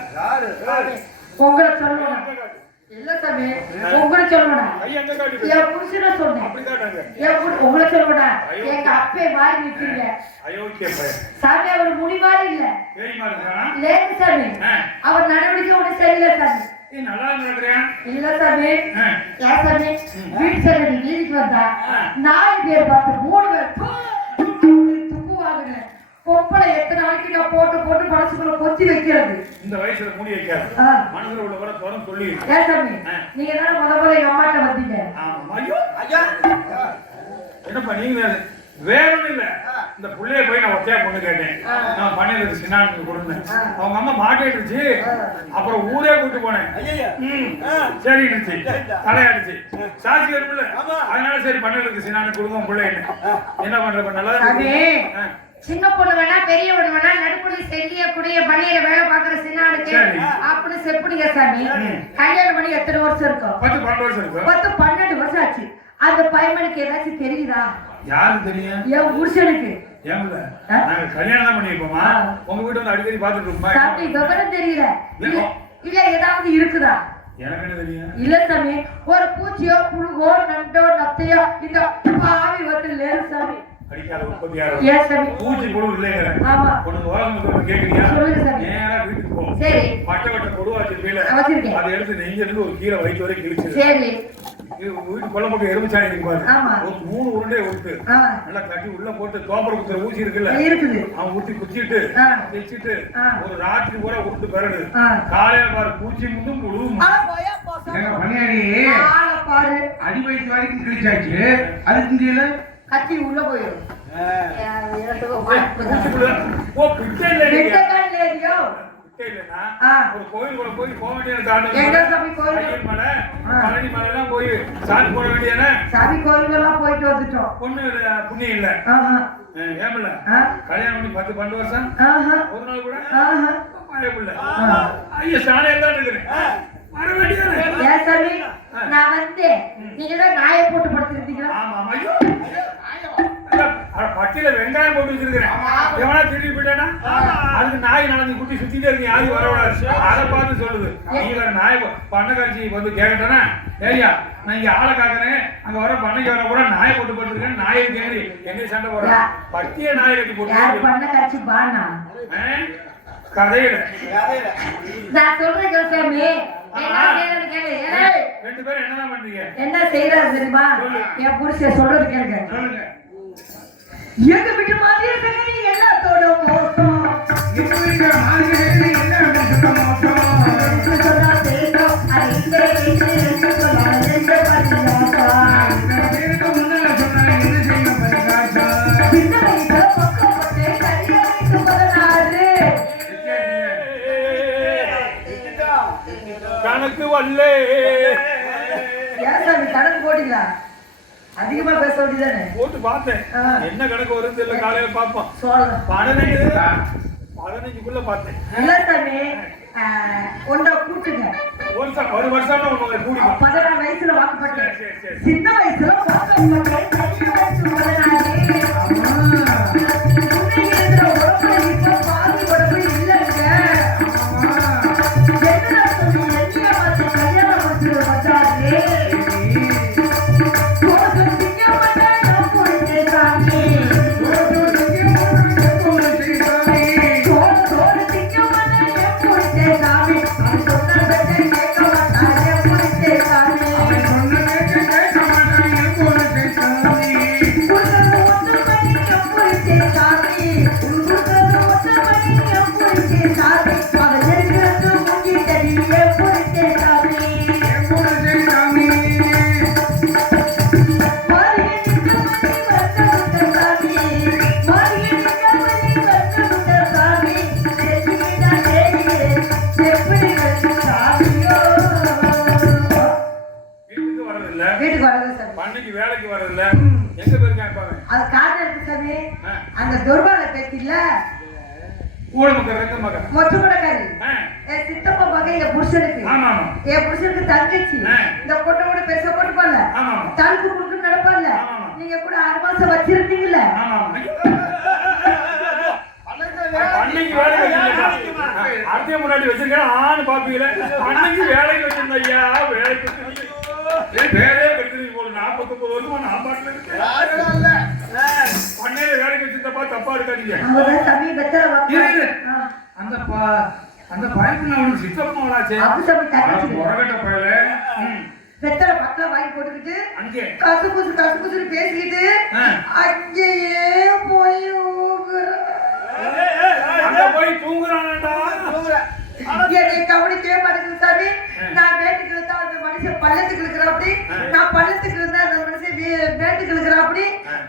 உங்களை சொல்லணும். இல்ல சாமி, உங்களை சொல்லணும். என் புருஷனை சொன்னேன். உங்களை சொல்லணும். எங்க அப்பே மாறி நிற்கிறீங்க. சாமி அவர் முடி மாறி இல்ல. லேக்கு சாமி, அவர் நடவடிக்கை ஒண்ணு சரியில்லை சாமி. இல்ல சாமி, ஏன் சாமி வீட்டு சாமி வீதிக்கு வந்தா 4 பேர் பார்த்து 3 பேர் துப்புவாங்க. பொம்பளை எத்தனை நாளைக்கு நான் போட்டு போட்டு மனசுக்குள்ள கொத்தி வைக்கிறது. இந்த வயசுல மூடி வைக்காது. மனசுல உள்ள வர தோறம் சொல்லி. ஏன் சாமி நீங்க தானே முதல்ல எங்க அம்மாட்ட வந்தீங்க. ஆமா ஐயோ ஐயா என்னப்பா நீங்க வேணும் இல்ல இந்த புள்ளைய போய் நான் ஒத்தையா பொண்ணு கேட்டேன். நான் பண்ணையில சின்னானுக்கு கொடுத்தேன். அவங்க அம்மா மாட்டிடுச்சு. அப்புறம் ஊரே கூட்டு போனேன். சரி இருந்துச்சு தலையாடுச்சு சாட்சி வரும்ல அதனால சரி பண்ணையில சின்னானுக்கு கொடுங்க பிள்ளை என்ன பண்ற நல்லா சின்ன பொண்ணு வேணா பெரிய பொண்ணு வேணா நடுப்புடி செல்லிய குடிய பணியில வேலை பாக்குற சின்னானுக்கு அப்படி செப்புடிங்க சாமி. கல்யாணம் பண்ணி எத்தனை வருஷம் இருக்கும்? 10-12 வருஷம் இருக்கும். 10-12 வருஷம் ஆச்சு. அந்த பையனுக்கு ஏதாச்சும் தெரியுதா? யாருக்கு தெரியும்? என் புருஷனுக்கு. ஏம்ல நாங்க கல்யாணம் தான் பண்ணிருப்போமா? உங்க வீட்டு வந்து அடிக்கடி பாத்துட்டு இருக்கோமா? சாமி விவரம் தெரியல. இல்ல ஏதாவது இருக்குதா? எனக்கு என்ன தெரியும்? இல்ல சாமி ஒரு பூச்சியோ புழுகோ நண்டோ நத்தையோ இந்த பாவி வந்து லேரு சாமி. அடிக்காத உற்பத்தியாரு. எஸ் சாமி. பூச்சி புழு இல்லைங்கற. ஆமா. உனக்கு வாசம் கேக்குறியா? சொல்லுங்க சாமி. நேரா வீட்டுக்கு போ. சரி. பட்ட புழு வச்சிருக்கீல. வச்சிருக்கேன். அதை எடுத்து நெஞ்சில இருந்து ஒரு கீரை வயித்து வரை கிழிச்சிரு. சரி. வீட்டு கொல்லப்பட்டு எலுமிச்சாணி இருக்கு பாரு. ஆமா. ஒரு 3 உருண்டை ஊத்து. நல்லா கட்டி உள்ள போட்டு தோப்பர குத்துற ஊசி இருக்குல்ல? இருக்குது. அவன் ஊத்தி குத்திட்டு தேய்ச்சிட்டு ஒரு ராத்திரி பூரா உருட்டு பெறடு. காலையில பாரு பூச்சி முந்தும் புழுவும். பணியாடி பாரு அடி வயிற்று வரைக்கும் கிழிச்சாச்சு. அதுக்கு கீழ கத்தி உள்ள போயிடும். ஓ பிச்சை இல்லையா? ஒரு கோயிலுக்குள்ள போய் போக வேண்டியது. எங்க சாமி கோயில்? மலை பழனி மலை எல்லாம் போய் சாமி போட வேண்டியதானே? சாமி கோயிலுக்கெல்லாம் போயிட்டு வந்துட்டோம். பொண்ணு புண்ணியம் இல்ல. ஏமில்ல கல்யாணம் பண்ணி 10-12 வருஷம் ஒரு நாள் கூட பயமில்ல. ஐயா சாலையில தான் இருக்கிறேன். வர வேண்டியதானே? ஏன் சாமி நான் வந்து நீங்க தான் நாயை போட்டு படுத்திருந்தீங்களா? ஆமா ஐயோ பட்டியல வெங்காயம் போட்டு வச்சிருக்கிறேன். எவனா திரும்பி போயிட்டானா அதுக்கு நாய் நடந்து குட்டி சுத்திட்டே இருக்கு. யாரு வரக்கூடாது அதை பார்த்து சொல்லுது. நீங்க நாய் பண்ணை காட்சி வந்து கேட்கட்டேன்னா ஏய்யா நான் இங்க ஆளை காக்குறேன் அங்க வர பண்ணைக்கு வர கூட நாயை போட்டு போட்டுருக்கேன். நாயை தேடி எங்க சண்டை போடுற பட்டிய நாயை கட்டி போட்டு பண்ணை காட்சி பானா கதையில நான் சொல்றேன் சாமி. ரெண்டு பேரும் என்னதான் பண்றீங்க? என்ன செய்யறாரு தெரியுமா? என் புருஷன் சொல்றது கேளுங்க. எங்க வீட்டு மாதிரியே சரி எல்லாத்தோட மோசம். எங்க வீட்டு மாதிரியே எல்லாத்தோட மோசம். சொன்னா தேசம் அறிந்தே என்று சொன்னா ரெண்டு பரிகாசா. பேருக்கு முன்னால சொன்னா என்ன செய்ய பரிகாசா. இந்த வயசுல பக்கப்பட்டு கல்யாணிக்கு முதலாறு. கணக்கு வல்லே. ஏன் சாமி கணக்கு போட்டீங்களா? அதிகமா பேச வேண்டியதானே? போட்டு பார்த்தேன். என்ன கணக்கு வருது இல்ல காலையில பாப்போம். 15க்குள்ள பார்த்தேன். இல்ல சாமி ஒன்றை கூட்டுங்க. ஒரு வருஷம் கூடி 16 வயசுல வாக்கப்பட்டேன். சின்ன வயசுல வாக்கப்பட்டேன். கல்வி வயசு 16. பாதி உடம்பு இல்லைங்க. என்ன சொல்லி எங்க பார்த்து கல்யாணம் முடிச்சு வந்தாரு. வேலைக்கு வரதில்ல எங்க போயிருக்காங்க? அது காரணம் இருக்கு சாமி. அந்த துர்பால பேத்தில கூட மக்கள் ரெண்டு மக்கள் மொத்த கூடக்காரி என் சித்தப்பா மகன் எங்க புருஷனுக்கு. ஆமா என் புருஷனுக்கு தங்கச்சி. இந்த பொண்ணை கூட பெருசா போட்டுப்பால தடுப்பு குடுக்கு நடப்பால. நீங்க கூட 6 மாசம் வச்சிருந்தீங்கல்ல. அன்னைக்கு வேலைக்கு அடுத்த முன்னாடி வச்சிருக்கேன் ஆணு பாப்பீங்களே. அன்னைக்கு வேலைக்கு வச்சிருந்த ஐயா வேலைக்கு வேலையே கட்டுறீங்க போல. 49 வருஷமா நான் பாட்டுல இருக்கேன். பண்ணையில வேலைக்கு வச்சிருந்தப்பா தப்பா இருக்காதீங்க. அந்த பயப்பு அவனுக்கு சித்தப்பமாவளாச்சே. முறகட்ட பயல வெத்தலை பக்கம் வாங்கி போட்டுக்கிட்டு அங்கே கசு குசு பேசிக்கிட்டு அங்கேயே போய் அங்க போய் தூங்குறானடா. என்னை கவனிக்கவே மாட்டேங்குது சாமி. நான் மேட்டுக்கு இருந்தா அந்த மனுஷன் பள்ளத்துக்கு இருக்கிறாப்படி, நான் பள்ளத்துக்கு இருந்தா அந்த மனுஷன் மேட்டுக்கு இருக்கிறாப்படி.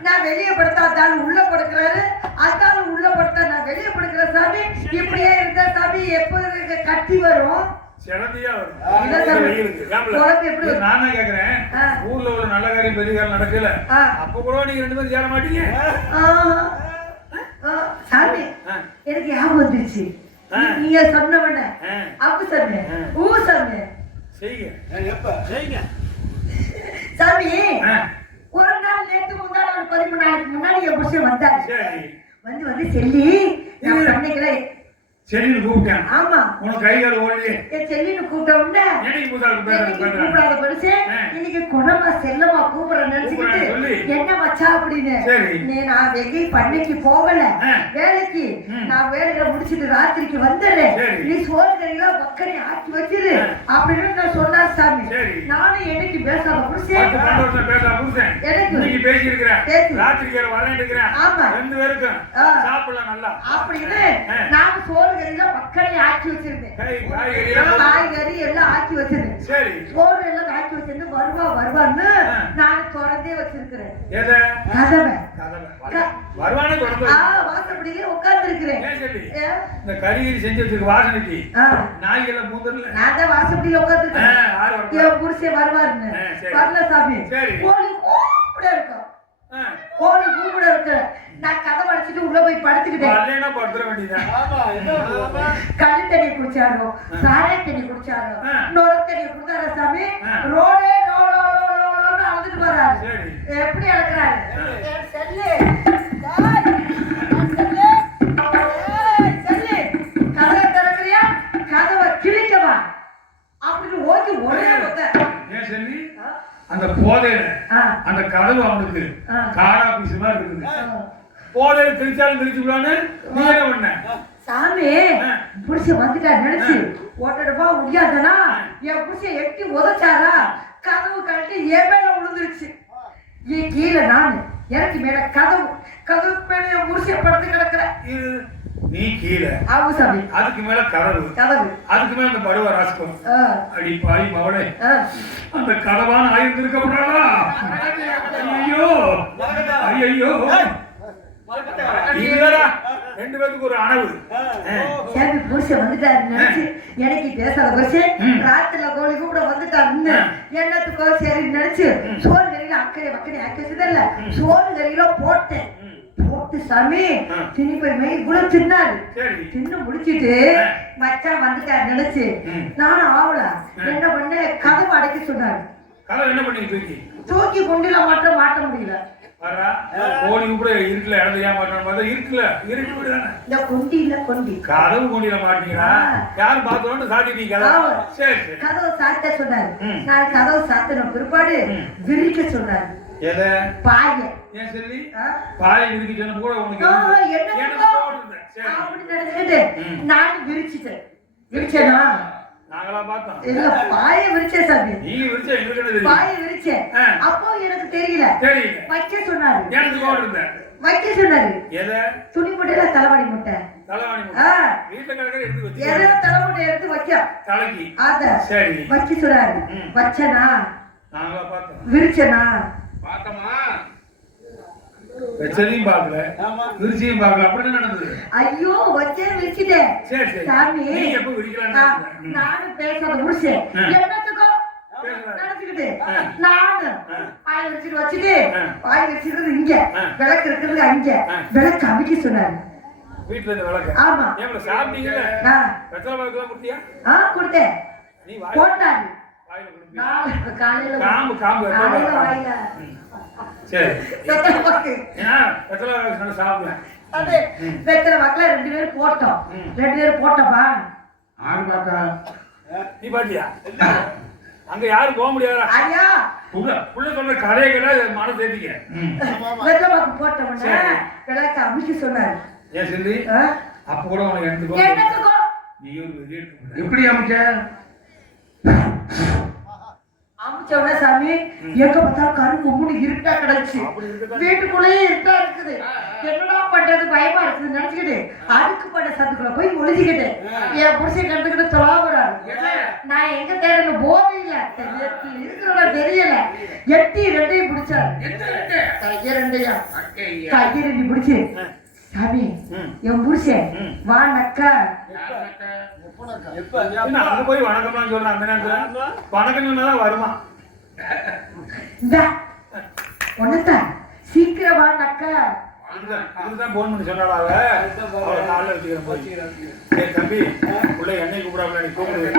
நான் வெளியே படுத்தா அந்தாலும் உள்ள படுக்கிறாரு, அந்தாலும் உள்ள படுத்தா நான் வெளியே படுக்கிறேன் சாமி. இப்படியே இருந்தா சாமி எப்போ கட்டி வரும்? சிலந்தியா வரும். நானே கேக்குறேன், ஊர்ல ஒரு நல்ல காரியம் பெரிய காரியம் நடக்கல, அப்ப கூட நீங்க 2 பேரும் சேர மாட்டீங்க சாமி. எனக்கு ஞாபகம் வந்துருச்சு, நீங்க சொன்னவன அப்ப சொன்ன ஊ சொன்ன செய்யுங்க சாமி. ஒரு நாள் நேற்று முந்தாள் ஒரு 13 நாளைக்கு முன்னாடி என் புருஷன் வந்தாரு. வந்து செல்லி நான் நினைக்கிறேன் செல்லின்னு கூப்பிட்டேன். ஆமா, உனக்கு கை கால் ஓடலையே. என் செல்லின்னு கூப்பிட்ட உடனே கூப்பிடாத படிச்சு இன்னைக்கு குணமா செல்லமா கூப்பிடுற நினைச்சுக்கிட்டு என்ன மச்சா அப்படின்னு நான் எங்கேயும் பண்ணைக்கு போகல, வேலைக்கு நான் வேலையில முடிச்சுட்டு ராத்திரிக்கு வந்துடுறேன், நீ சோறு கறியெல்லாம் மக்கனை ஆக்கி வச்சிரு அப்படின்னு நான் சொன்னா சாமி. நானும் என்னைக்கு பேசாத புருஷன் எனக்கு பேசி இருக்கிறேன், ராத்திரிக்கு வரேன் இருக்கிறேன். ஆமா, 2 பேருக்கும் சாப்பிடலாம் நல்லா அப்படின்னு நான் சோறு மக்களை ஆக்கி வச்சிருந்தேன், காய்கறி எல்லாம் ஆக்கி வச்சிருந்தேன், சோறு எல்லாம் ஆக்கி வச்சிருந்தேன். வருவான்னு நான் திறந்தே வச்சிருக்கிறேன் வாசப்படியே உட்கார்ந்து இருக்கிறேன். செஞ்சு வச்சிருக்க வாசனைக்கு நாய்கள் மூத்தல நான் தான் வாசப்படியில உட்கார்ந்து இருக்கேன். புருஷன் வருவாருன்னு வரல சாமி. கோழி கூப்பிட இருக்கும், கோழி கூப்பிட இருக்கு. நான் கதவை அடிச்சுட்டு உள்ள போய் படுத்துக்கிட்டேன். கள்ளு தண்ணி குடிச்சாரோ, சாராய தண்ணி குடிச்சாரோ, நொர தண்ணி குடிச்சாரோ சாமி. ரோடே அழுதுட்டு வர்றாரு. எப்படி அழுக்கிறாரு? கதவை திறக்கிறியா, கதவை கிழிக்கவா அப்படின்னு ஓகி ஒரே அந்த போதையில அந்த கதவு அவனுக்கு காரா பீஸ் மாதிரி இருக்குது. போதையில கிழிச்சாலும் கிழிச்சுக்கலான்னு நீ என்ன பண்ண சாமி? புருஷன் வந்துட்டாரு நினைச்சு ஓட்டடுப்பா முடியாதுன்னா என் புருஷன் எட்டி உதச்சாரா, கதவு கழட்டி என் மேல விழுந்துருச்சு. என் கீழே நான் எனக்கு மேல கதவு மேல என் புருஷன் படுத்து கிடக்குறேன். நீ கீழே சாமி, அதுக்கு மேல கதவு, அதுக்கு மேல அந்த படுவ ராசிக்கும். அடி பாய் மவளே, அந்த கதவான ஆயிருந்திருக்க கூடாதா? ஐயோ ஐயோ, 2 பேருக்கு ஒரு அணவு. சாமி புருஷன் வந்துட்டாரு நினைச்சு எனக்கு பேசாத புருஷன் ராத்திரில கோழி கூட வந்துட்டாருன்னு என்னத்துக்கோ சரி நினைச்சு சோறு கறியில அக்கறை ஆக்கி வச்சதில்ல, சோறு கறியில போட்டேன். போட்டு சாமி திணி போய் மெய் கூட தின்னாரு. தின்னு முடிச்சிட்டு மச்சான் வந்துட்டாரு நினைச்சு நானும் ஆவல என்ன பண்ண கதவு அடைக்க சொன்னாரு. தூக்கி கொண்டில மட்டும் மாட்ட முடியல. கோழி கூட இருக்குல இடத்துல மாட்டோம் இருக்குல இந்த கொண்டில கொண்டி கதவு கொண்டில மாட்டீங்களா? யாரும் பார்த்தோன்னு சாத்திட்டீங்க. கதவு சாத்த சொன்னாரு. நான் கதவு சாத்தின பிற்பாடு விரிக்க சொன்னாரு. பாய ஏன் சொல்லி பாய விரிக்க சொன்ன கூட உனக்கு அப்படி நினைச்சிட்டு நான் விரிச்சிட்டேன். விரிச்சேனா? நாங்களா பார்த்தோம். இல்ல பாய விரிச்சேன் சாமி. நீ விரிச்ச எங்களுக்கு தெரியும். பாய விரிச்சேன். அப்போ எனக்கு தெரியல. வைக்க சொன்னாரு. எனக்கு கோடு இருந்த. வைக்க சொன்னாரு. எதை? துணி மூட்டையில தலைவாணி மூட்டை. தலைவாணி மூட்டை. வீட்ல கிடக்குற எடுத்து வச்சு. எதை தலைமுட்டை எடுத்து வைக்க. தலைக்கு. அத. சரி. வைக்க சொன்னாரு. வச்சனா? நாங்களா பார்த்தோம். விரிச்சனா? பார்த்தமா? வெச்சதையும் பார்க்கல, விரிச்சியும் பார்க்கல, அப்படி என்ன நடந்தது? ஐயோ வச்சே விரிச்சிட்டேன். சரி சரி. சாமி நீ எப்ப விரிக்கலாம்னு நானும் பேசாத முடிச்சேன். என்னத்துக்கோ நடந்துக்கிட்டு நானு பாய் விரிச்சிட்டு வச்சுட்டு பாய் விரிச்சிட்டு இங்க விளக்கு இருக்கிறது அங்க விளக்கு அமைக்க சொன்னாரு. வீட்டுல இருந்து விளக்கு? ஆமா. ஏன் சாப்பிட்டீங்கல்ல? வெத்தலை பாக்குலாம் கொடுத்தியா? கொடுத்தேன். நீ போட்டாரு. வாயில கொடுங்க. நான் காலையில காம்பு வாயில சரி. வெத்தலை பாக்கு. வெத்தலை பாக்கு சாப்பிடுவேன். அது வெத்தலை பாக்குல 2 பேரும் போட்டோம். 2 பேரும் போட்டப்பா. ஆறு பாக்கா. நீ பாத்தியா? அங்க யாரும் போக முடியாதா? ஐயா புள்ள சொல்ற கதையை கேட்டா மனசு ஏத்திக்க. வெத்தலை பாக்கு போட்டவனே விளக்கு அமைக்க சொன்னாரு. ஏன் சொல்லி அப்ப கூட உனக்கு என்னத்துக்கோ நீ ஒரு எப்படி அமைச்ச? முடிச்ச உடனே சாமி எங்க பார்த்தா கரு கும்புன்னு இருட்டா கிடந்துச்சு. வீட்டுக்குள்ளேயே இருட்டா இருக்குது. என்னடா பண்றது பயமா இருக்குது நினைச்சுக்கிட்டு அதுக்கு பட்ட சத்துக்குள்ள போய் ஒளிஞ்சுக்கிட்டு என் புருஷன் கண்டுக்கிட்டு தொலாவுறாரு. நான் எங்க தேடணும் போவே இல்லை இருக்கிறோட தெரியல. எட்டி ரெண்டையும் பிடிச்சாரு. கைய ரெண்டையா கைய ரெண்டு பிடிச்சு சாமி என் புருஷன் வா நக்கா அங்க போய் வணக்கம்லாம் சொல்றேன். அந்த நேரத்துல வணக்கம் சொன்னாதான் வருமா? இந்த ஒண்ணுதான் சீக்கிரம் வா நக்கா. இதுதான் போன் பண்ணி சொன்னால காலைல வச்சுக்கிறேன் போய். சரி தம்பி உள்ள எண்ணெய் கூப்பிடாம நீ கூப்பிடு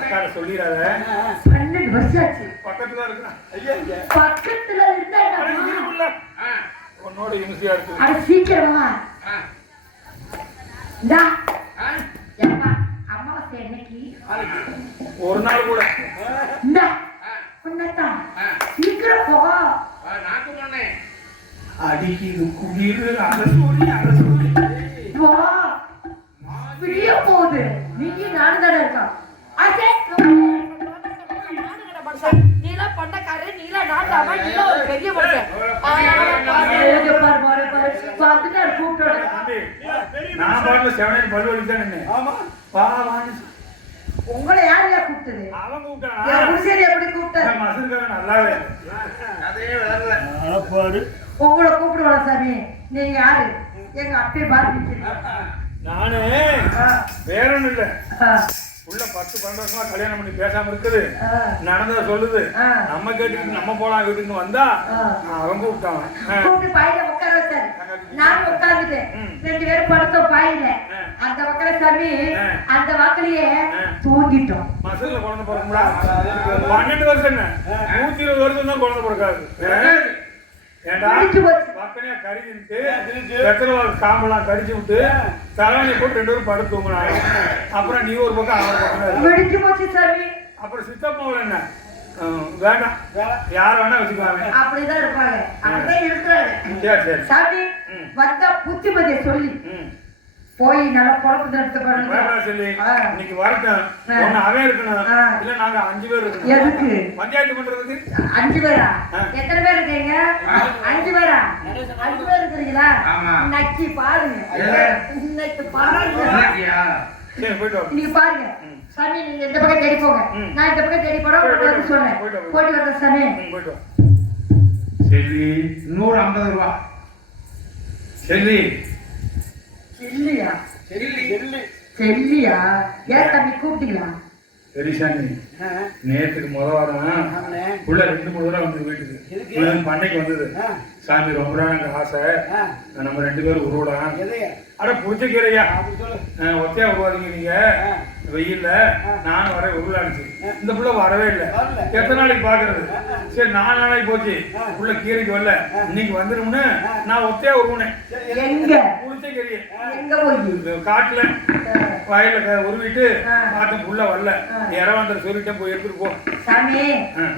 அக்காட சொல்லிடாத. 12 வருஷம் ஆச்சு. பக்கத்துல இருக்கிறான். பக்கத்துல இருந்தா உன்னோட இமிசியா இருக்கு. அட சீக்கிரமா இந்தா ஏப்பா அமாவாசை என்னைக்கு ஒரு நாள் கூட இந்தா ஒன்னதான் சீக்கிரம் போ. நாக்கு பண்ணே அடிக்குது குடிரு அரசூரி போ விடிய போகுது. நீங்க நானும் தானே இருக்கான். நீலாம் பண்ணக்காரு நீலாம் நாட்டாம நீலாம் ஒரு பெரிய மனுஷன். நான் பாட்டுல செவனேன்னு பல்லு வலிதான் நின்னேன். உங்களை யாரையா கூப்பிட்டது? அவன் கூப்பிட்டான். எப்படி கூப்பிட்டாரு? மசருக்காரன் நல்லாவே அதே வேலை உங்களை கூப்பிடுவாளா சாமி? நீங்க யாரு? எங்க அப்பே பாரு. நானு வேற ஒண்ணும் இல்ல. உள்ள 10-12 வருஷமா கல்யாணம் பண்ணி பேசாம இருக்குது. நடந்தத சொல்லுது. நம்ம கேட்டுட்டு நம்ம போலாம் வீட்டுக்கு வந்தா அவங்க கூப்பிட்டாங்க. கூப்பிட்டு பாயில உட்கார வச்சாரு. நான் உட்கார்ந்துட்டேன். 2 பேரும் படுத்தோம் பாயில. அந்த வக்கல சாமி அந்த வாக்கிலேயே தூங்கிட்டோம். மசூல்ல குழந்தை பிறக்கும்டா. 12 வருஷம் என்ன 120 வருஷம் தான் குழந்தை பிறக்காது. ஏண்டா பக்கனையா கறிஞ்சுட்டு வெத்தலை காம்பெல்லாம் கடிச்சு விட்டு தலைவணி போட்டு 2 பேரும் படுத்து தூங்கினாங்க. அப்புறம் நீ ஒரு பக்கம் அவர் பக்கம் வெடிச்சு போச்சு சாமி. அப்புறம் சித்தப்பாவில் என்ன வேண்டாம் யார வேணா வச்சுக்குவாங்க. அப்படிதான் இருப்பாங்க. அப்படிதான் இருக்கிறாரு. சரி சரி சாமி வந்தா புத்திமதியை சொல்லி போய் நல்லா குழப்பத்தை எடுத்து பாருங்க. சொல்லி இன்னைக்கு வரட்டும். ஒண்ணு அவன் இருக்கணும் இல்ல நாங்க 5 பேர் இருக்கணும். எதுக்கு பஞ்சாயத்து பண்றதுக்கு? 5 பேரா? எத்தனை பேர் இருக்கீங்க? 5 பேரா? 5 பேர் இருக்கிறீங்களா? நக்கி பாருங்க. இன்னைக்கு பாருங்க. சரி போயிட்டு வா. நீங்க பாருங்க சாமி. நீங்க இந்த பக்கம் தேடி போங்க. நான் இந்த பக்கம் தேடி போறேன். உங்களுக்கு சொன்னேன் போயிட்டு வரேன் சாமி. போயிட்டு வா. செல்லி 150 ரூபா. செல்லி செல்லியா? செல்லி செல்லியா? ஏன் தம்பி கூப்பிட்டீங்களா? பெரிசாமி நேற்றுக்கு வாரம் உள்ள 2-3 தடவை வந்து வீட்டுக்கு பண்ணைக்கு வந்தது. சாமி ரொம்ப நாள் எனக்கு ஆசை நம்ம 2 பேரும் உருவலாம். அட புடிச்சக்கீரையா ஒத்தையா உருவாதீங்க நீங்க வெயில்ல நானும் வர உருளாச்சு. இந்த புள்ள வரவே இல்லை. எத்தனை நாளைக்கு பாக்குறது? சரி 4 நாளைக்கு போச்சு புள்ள கீரைக்கு வரல. இன்னைக்கு வந்துரும்னு நான் ஒத்தையா உருவனேன். எங்க புடிச்சக்கீரையை எங்க போய் காட்டுல வயல்ல உருவிட்டு பார்த்தேன் புள்ள வரல. இறவந்தர் சொல்லிட்டேன் போய் எடுத்துட்டு போ. சாமி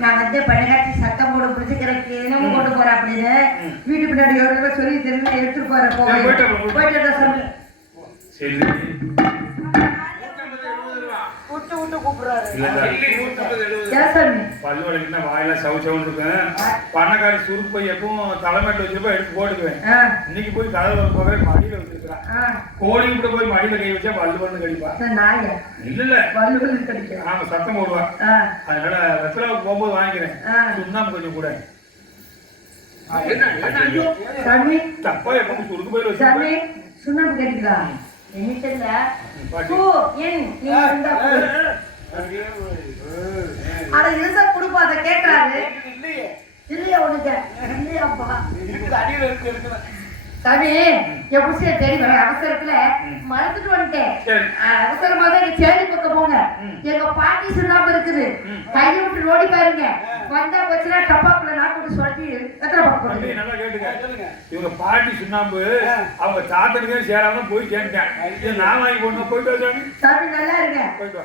நான் வந்து பழகாட்சி சத்தம் போட பிடிச்சிக்கிறதுக்கு என்னமோ கொண்டு போறேன் அப்படின்னு வீட்டு பின்னாடி எவ்வளவு சொல்லி தெரிஞ்சு எடுத்துட்டு போறேன். போயிட்டு சாமி. சரி விட்டு விட்டு கூப்பிடுறாரு. பல்லு வலிக்குன்னா வாயில சவுச்சவன் இருக்கேன். பண்ணக்காரி சுருக்கு போய் எப்பவும் தலைமையில வச்சிருப்பா எடுத்து போட்டுக்குவேன். இன்னைக்கு போய் கதவை போகிற மடியில வச்சிருக்கான். கோழி கூட போய் மடியில கை வச்சா பல்லு வந்து கடிப்பா. இல்ல ஆமா சத்தம் போடுவா. அதனால வெத்தலை போகும்போது வாங்கிக்கிறேன். சுண்ணாம்பு கொஞ்சம் கூட தப்பா எப்பவும் சுருக்கு போய் வச்சு சுண்ணாம்பு கேட்டுக்கலாம். அட இருந்தா குடுப்பா. அதை கேட்கறாரு இல்லையா? ஒண்ணுங்க இல்லையாப்பா சாமி. என் புருஷன் தேடி வர அவசரத்துல மறந்துட்டு வந்துட்டேன். அவசரமா தான் எங்க சேரி பக்கம் போங்க. எங்க பாட்டி சுண்ணாம்பு இருக்குது. கையை விட்டு ஓடி பாருங்க. வந்தா போச்சுன்னா டப்பாக்குள்ள நான் கூட சொல்லி எத்தனை பக்கம் நல்லா கேட்டுங்க. இவங்க பாட்டி சுண்ணாம்பு அவங்க தாத்தனுக்கே சேராம போய் கேட்டேன். நான் வாங்கி போடணும். போயிட்டு வச்சாங்க சாமி. நல்லா இருங்க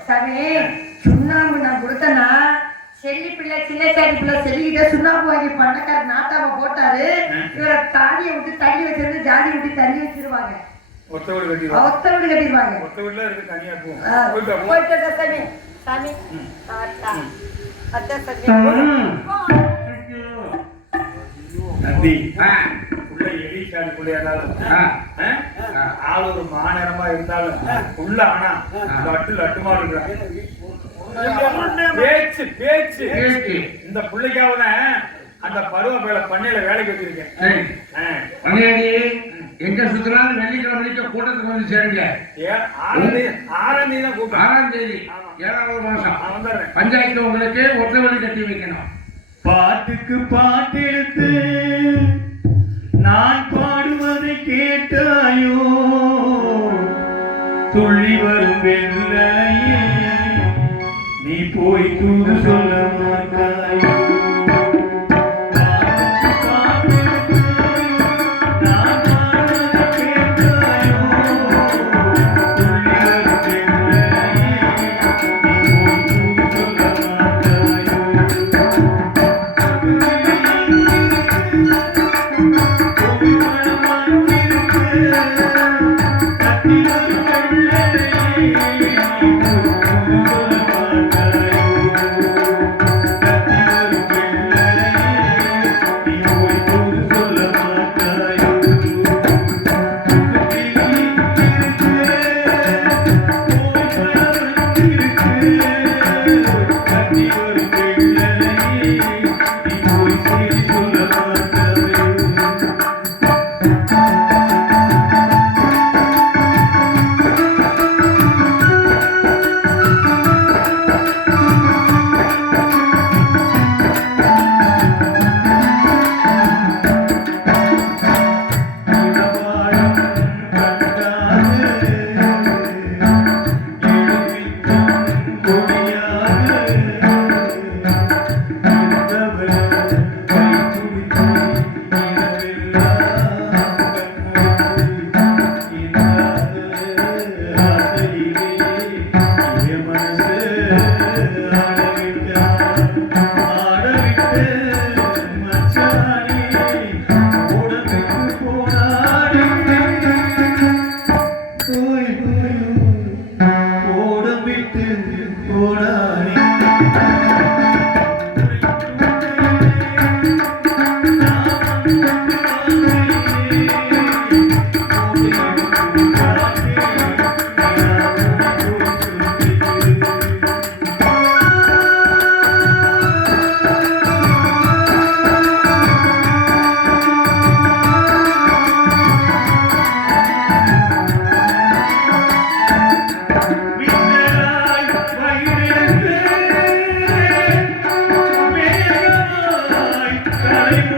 சாமி. சுண்ணாம்பு நான் கொடுத்தேன்னா செல்லி பிள்ளை சின்ன சாரி பிள்ளை செல்லிக்கிட்ட சுண்ணாம்பு வாங்கி பண்ணக்கார நாட்டாம போட்டாரு. இவரை தாலியை விட்டு தள்ளி வச்சிருந்து ஜாதி விட்டு தள்ளி வச்சிருவாங்க. ஒத்த வீடு கட்டிடுவாங்க. ஒத்த வீடுல இருக்கு தனியா போயிட்டு சாமி. சாமி அதான் சொன்னேன். தம்பி ஆ, உள்ள எலிக்காடு பிள்ளையாடாலும் ஆ, ஆள் ஒரு மாநேரமா இருந்தாலும் உள்ள ஆனா லட்டுமா இருக்கிறான் பேச்சு பேச்சு பேச்சு. இந்த பிள்ளைக்காவத அந்த பருவ பேல பண்ணையில வேலைக்கு வச்சிருக்கேன் சரி. பணியாடி எங்க சுத்தினாலும் வெள்ளிக்கிழமை கூட்டத்துக்கு வந்து சேருங்க. ஆரந்தி தான் கூப்பிட்டு 6ஆம் தேதி 7வது மாசம் வந்துடுறேன். பஞ்சாயத்து உங்களுக்கு ஒற்றை வழி கட்டி வைக்கணும். பாட்டுக்கு பாட்டெடுத்து நான் பாடுவதை கேட்டாயோ துள்ளி வரும் வெள்ளையே நீ போய் தூது சொல்ல மாட்டாயோ Hallelujah.